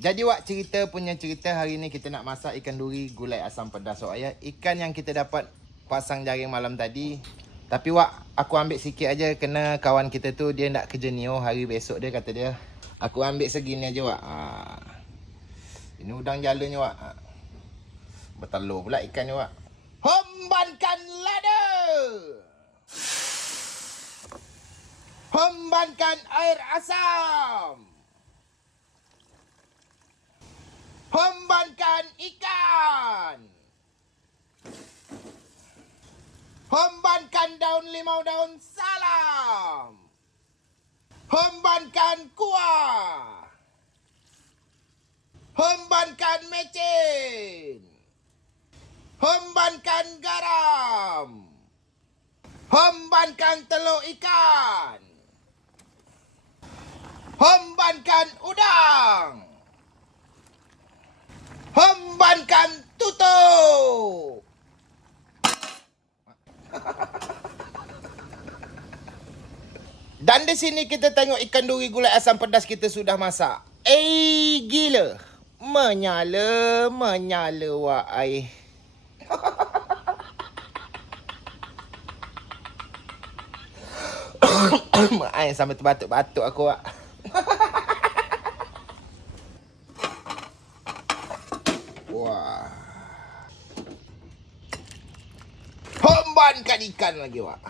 Jadi Wak, cerita hari ni kita nak masak ikan duri gulai asam pedas Wak ya. Ikan yang kita dapat pasang jaring malam tadi. Tapi Wak, aku ambil sikit aja kena kawan kita tu dia nak kerja Neo hari besok dia kata dia. Aku ambil segini aja Wak. Ini udang jalanya Wak. Bertelur pula ikan ni Wak. Hembankan lada. Hembankan air asam. Hembankan ikan. Hembankan daun limau, daun salam. Hembankan kuah. Hembankan mecin. Hembankan garam. Hembankan telur ikan. Hembankan udang. Hembankan tutup. Dan di sini kita tengok ikan duri gulai asam pedas kita sudah masak. Gila. Menyala Wak ai. Ai sampai terbatuk-batuk aku Wak. Wah. Hembankan ikan lagi Wak.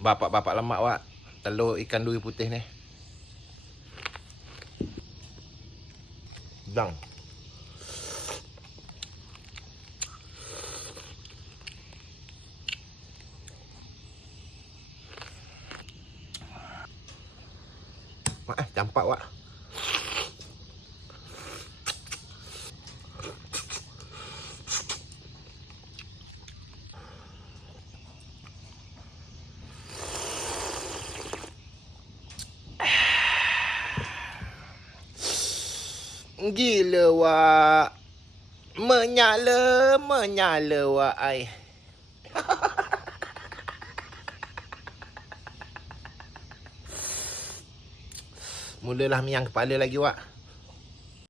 Bapak-bapak lemak Wak. Telur ikan duri putih ni. Udang. Campak Wak. Gila Wak. Menyala Wak ai. Mulalah miang kepala lagi Wak.